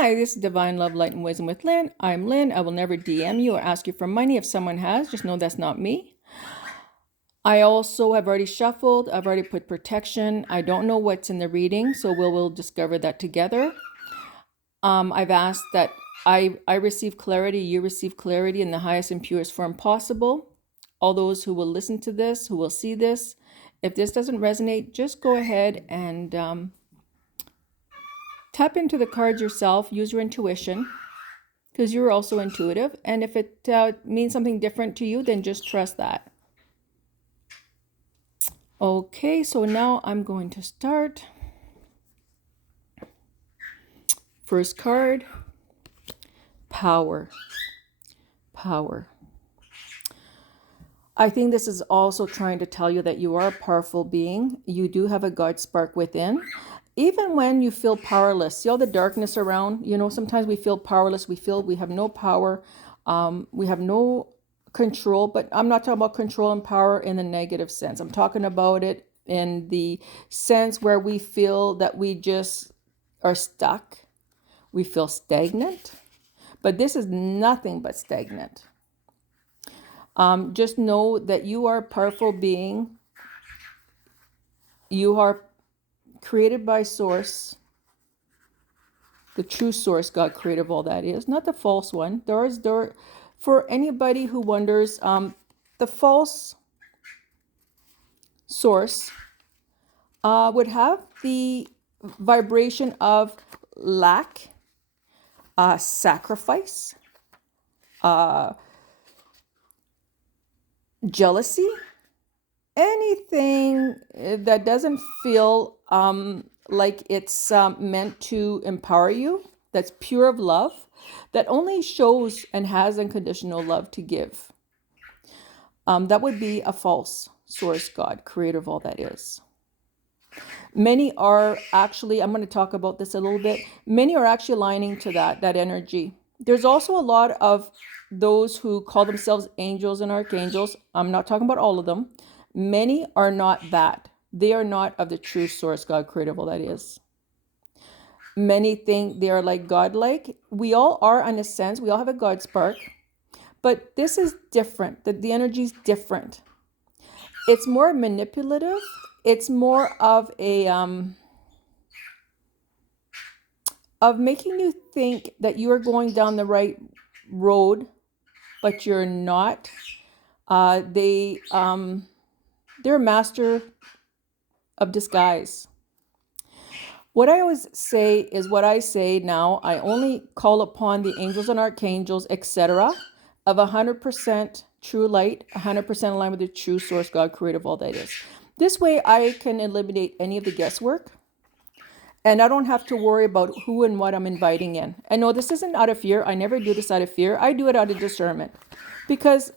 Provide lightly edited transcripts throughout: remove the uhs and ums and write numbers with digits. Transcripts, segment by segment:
Hi, this is Divine Love, Light, and Wisdom with Lynn. I'm Lynn. I will never DM you or ask you for money. If someone has, just know that's not me. I also have already shuffled. I've already put protection. I don't know what's in the reading, so we'll discover that together. I've asked that I receive clarity, you receive clarity in the highest and purest form possible. All those who will listen to this, who will see this, if this doesn't resonate, just go ahead and tap into the cards yourself. Use your intuition, because you're also intuitive. And if it means something different to you, then just trust that. Okay, so now I'm going to start. First card, power. Power. I think this is also trying to tell you that you are a powerful being. You do have a God spark within. Even when you feel powerless, see all the darkness around? Sometimes we feel powerless. We feel we have no power. We have no control, but I'm not talking about control and power in the negative sense. I'm talking about it in the sense where we feel that we just are stuck. We feel stagnant, but this is nothing but stagnant. Just know that you are a powerful being. You are created by Source, the true Source, God created all that is, not the false one. For anybody who wonders, the false Source would have the vibration of lack, sacrifice, jealousy, anything that doesn't feel like it's meant to empower you, that's pure of love, that only shows and has unconditional love to give. That would be a false Source, God, creator of all that is. Many are actually, I'm going to talk about this a little bit, many are actually aligning to that energy. There's also a lot of those who call themselves angels and archangels. I'm not talking about all of them. Many are not that. They are not of the true Source, God, creator of all that is. Many think they are like God-like. We all are, in a sense. We all have a God spark. But this is different. The energy is different. It's more manipulative. It's more of a of making you think that you are going down the right road, but you're not. They're a master of disguise. What I always say is what I say now. I only call upon the angels and archangels, etc., of 100% true light, 100% aligned with the true Source, God, creator of all that is. This way I can eliminate any of the guesswork, and I don't have to worry about who and what I'm inviting in. And no, this isn't out of fear. I never do this out of fear. I do it out of discernment, because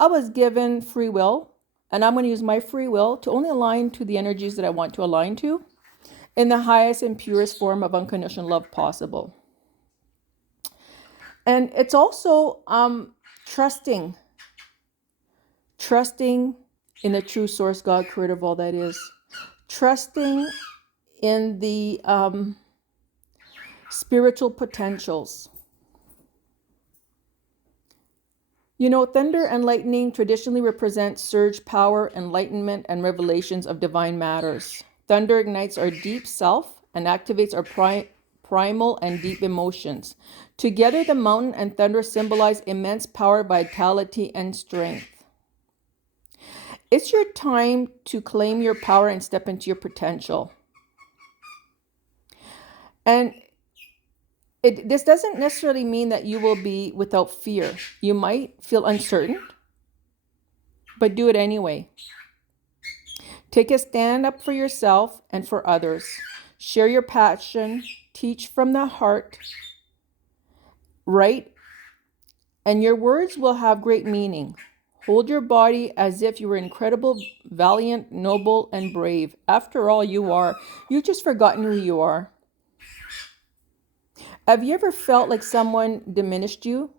I was given free will, and I'm going to use my free will to only align to the energies that I want to align to in the highest and purest form of unconditional love possible. And it's also trusting in the true Source, God, creator of all that is. Trusting in the spiritual potentials. Thunder and lightning traditionally represent surge power, enlightenment, and revelations of divine matters. Thunder ignites our deep self and activates our primal and deep emotions. Together, the mountain and thunder symbolize immense power, vitality, and strength. It's your time to claim your power and step into your potential. And this doesn't necessarily mean that you will be without fear. You might feel uncertain, but do it anyway. Take a stand up for yourself and for others. Share your passion. Teach from the heart. Write, and your words will have great meaning. Hold your body as if you were incredible, valiant, noble, and brave. After all, you are. You've just forgotten who you are. Have you ever felt like someone diminished you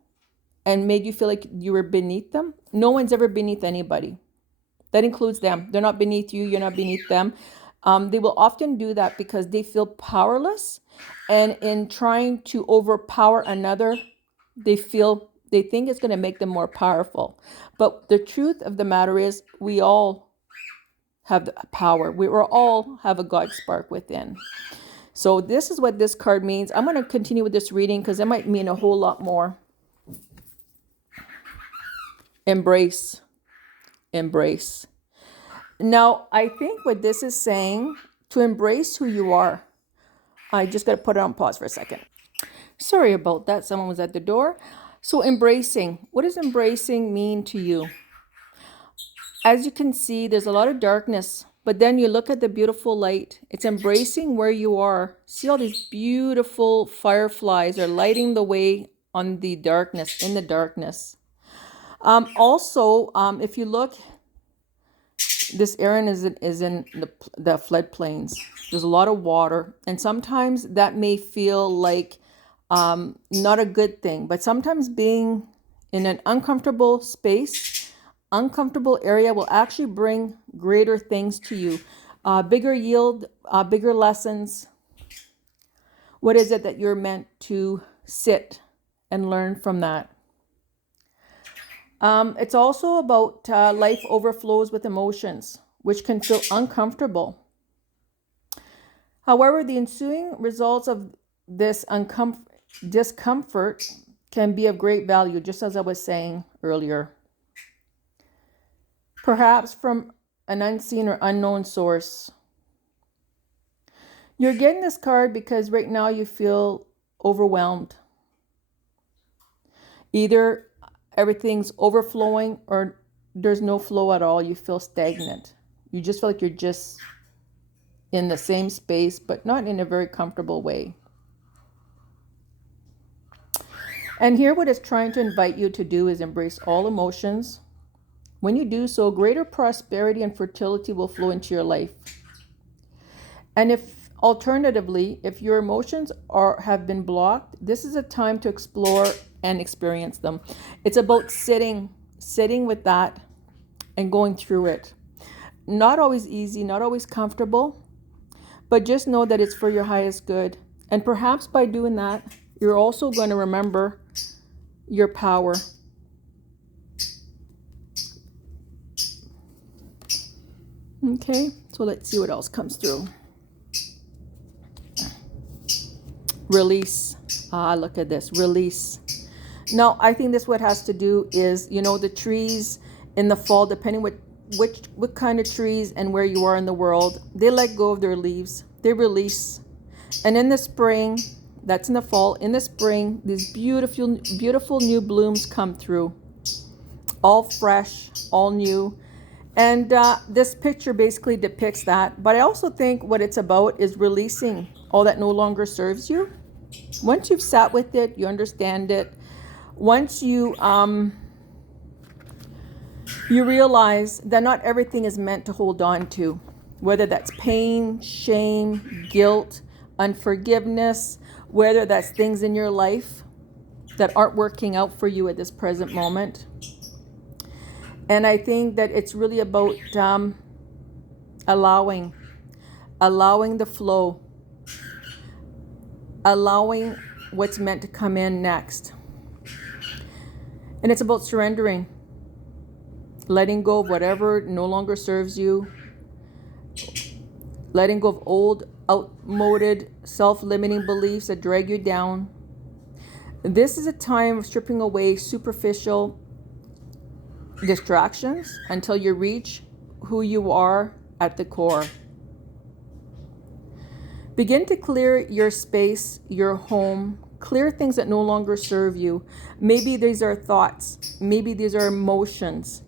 and made you feel like you were beneath them? No one's ever beneath anybody. That includes them. They're not beneath you. You're not beneath them. They will often do that because they feel powerless, and in trying to overpower another, they think it's going to make them more powerful. But the truth of the matter is, we all have the power. We all have a God spark within. So this is what this card means. I'm going to continue with this reading because it might mean a whole lot more. Embrace. Embrace. Now, I think what this is saying, to embrace who you are. I just got to put it on pause for a second. Sorry about that. Someone was at the door. So embracing. What does embracing mean to you? As you can see, there's a lot of darkness, but then you look at the beautiful light. It's embracing where you are. See all these beautiful fireflies are lighting the way on the darkness, in the darkness. Also, if you look, this area is in the floodplains. There's a lot of water, and sometimes that may feel like not a good thing, but sometimes being in an uncomfortable space, uncomfortable area will actually bring greater things to you, bigger yield, bigger lessons. What is it that you're meant to sit and learn from that? It's also about life overflows with emotions, which can feel uncomfortable. However, the ensuing results of this discomfort can be of great value, just as I was saying earlier. Perhaps from an unseen or unknown source. You're getting this card because right now you feel overwhelmed. Either everything's overflowing or there's no flow at all. You feel stagnant. You just feel like you're just in the same space, but not in a very comfortable way. And here what it's trying to invite you to do is embrace all emotions. When you do so, greater prosperity and fertility will flow into your life. And if alternatively, if your emotions have been blocked, this is a time to explore and experience them. It's about sitting with that and going through it. Not always easy, not always comfortable, but just know that it's for your highest good. And perhaps by doing that, you're also going to remember your power. Okay, so let's see what else comes through. Release. Look at this. Release. Now, I think this what has to do is, the trees in the fall, depending what kind of trees and where you are in the world, they let go of their leaves. They release. And in the spring, that's in the fall, in the spring, these beautiful new blooms come through. All fresh, all new. And this picture basically depicts that. But I also think what it's about is releasing all that no longer serves you. Once you've sat with it, you understand it. Once you realize that not everything is meant to hold on to, whether that's pain, shame, guilt, unforgiveness, whether that's things in your life that aren't working out for you at this present moment. And I think that it's really about allowing the flow, allowing what's meant to come in next. And it's about surrendering, letting go of whatever no longer serves you, letting go of old, outmoded, self-limiting beliefs that drag you down. This is a time of stripping away superficial distractions until you reach who you are at the core. Begin to clear your space, your home. Clear things that no longer serve you. Maybe these are thoughts. Maybe these are emotions.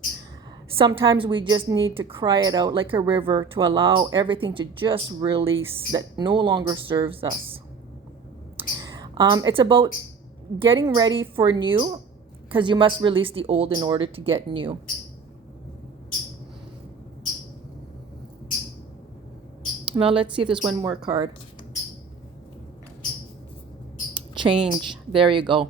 Sometimes we just need to cry it out like a river to allow everything to just release that no longer serves us. It's about getting ready for new, because you must release the old in order to get new. Now let's see if there's one more card. Change. There you go.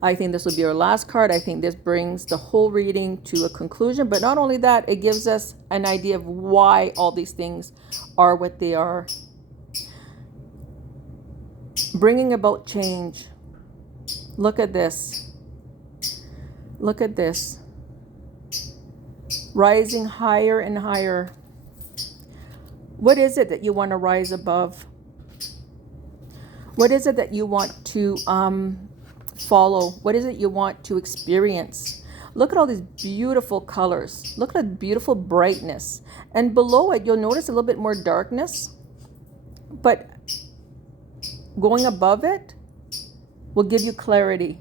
I think this will be our last card. I think this brings the whole reading to a conclusion. But not only that, it gives us an idea of why all these things are what they are, bringing about change. Look at this. Look at this. Rising higher and higher. What is it that you want to rise above? What is it that you want to follow? What is it you want to experience? Look at all these beautiful colors. Look at the beautiful brightness. And below it, you'll notice a little bit more darkness. But going above it will give you clarity.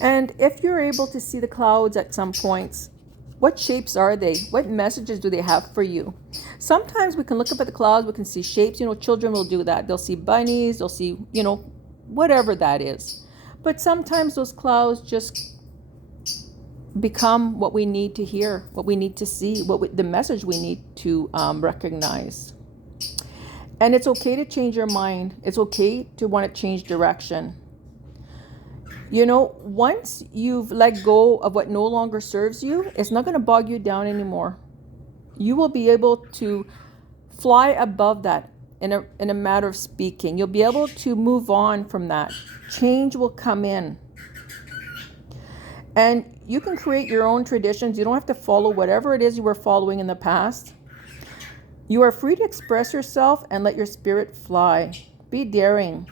And if you're able to see the clouds at some points, what shapes are they? What messages do they have for you? Sometimes we can look up at the clouds, we can see shapes. Children will do that. They'll see bunnies, they'll see, whatever that is. But sometimes those clouds just become what we need to hear, what we need to see, the message we need to recognize. And it's okay to change your mind. It's okay to want to change direction. Once you've let go of what no longer serves you, it's not going to bog you down anymore. You will be able to fly above that in a matter of speaking. You'll be able to move on from that. Change will come in. And you can create your own traditions. You don't have to follow whatever it is you were following in the past. You are free to express yourself and let your spirit fly. Be daring.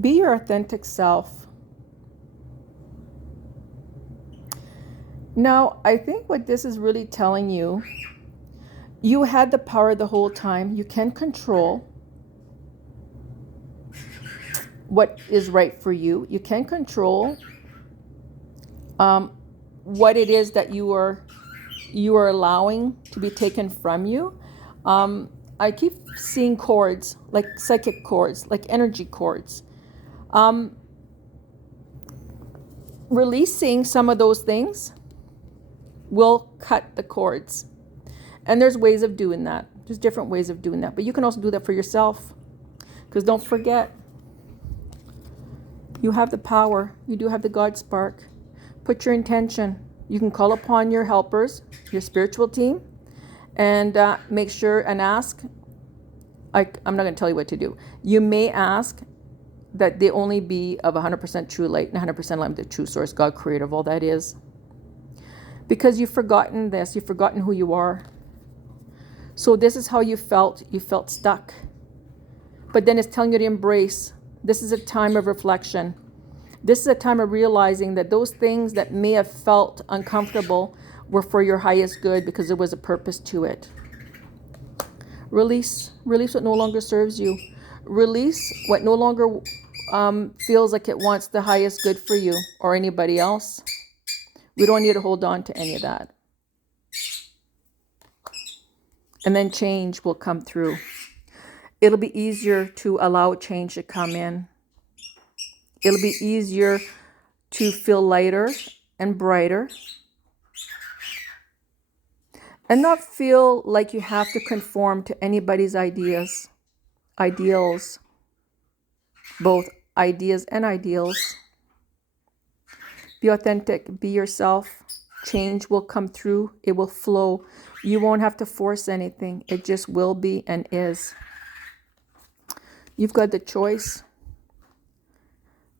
Be your authentic self. Now, I think what this is really telling you, you had the power the whole time. You can control what is right for you. You can control what it is that you are allowing to be taken from you. I keep seeing cords, like psychic cords, like energy cords. Releasing some of those things will cut the cords. And there's ways of doing that. There's different ways of doing that. But you can also do that for yourself. Because don't forget, you have the power. You do have the God spark. Put your intention. You can call upon your helpers, your spiritual team, and make sure and ask. I'm not going to tell you what to do. You may ask that they only be of 100% true light and 100% light, the true source, God, creator of all that is. Because you've forgotten this. You've forgotten who you are. So this is how you felt. You felt stuck. But then it's telling you to embrace. This is a time of reflection. This is a time of realizing that those things that may have felt uncomfortable were for your highest good because there was a purpose to it. Release what no longer serves you. Release what no longer feels like it wants the highest good for you or anybody else. We don't need to hold on to any of that. And then change will come through. It'll be easier to allow change to come in. It'll be easier to feel lighter and brighter. And not feel like you have to conform to anybody's ideals, both ideas and ideals. Be authentic, be yourself. Change will come through, it will flow. You won't have to force anything, it just will be and is. You've got the choice.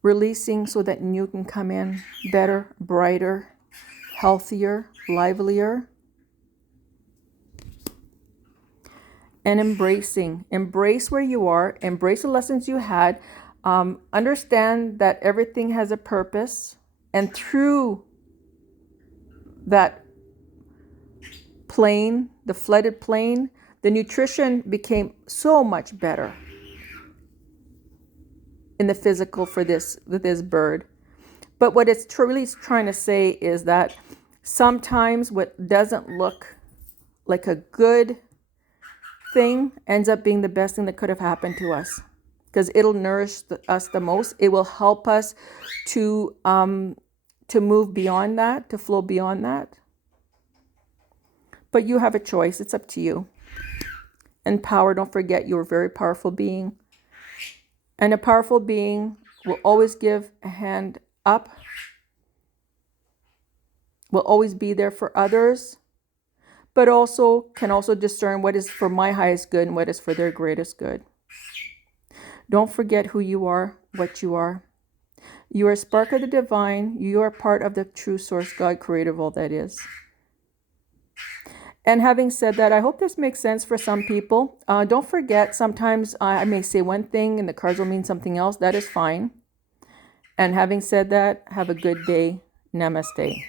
Releasing so that new can come in better, brighter, healthier, livelier. And embracing. Embrace where you are. Embrace the lessons you had. Understand that everything has a purpose. And through that plain, the flooded plain, the nutrition became so much better in the physical for this bird. But what it's truly trying to say is that sometimes what doesn't look like a good thing ends up being the best thing that could have happened to us, because it'll nourish us the most. It will help us to move beyond that, to flow beyond that. But you have a choice. It's up to you. And power, don't forget, you're a very powerful being. And a powerful being will always give a hand up, will always be there for others, but also can also discern what is for my highest good and what is for their greatest good. Don't forget who you are, what you are. You are a spark of the divine. You are part of the true source, God, creator of all that is. And having said that, I hope this makes sense for some people. Don't forget, sometimes I may say one thing and the cards will mean something else. That is fine. And having said that, have a good day. Namaste.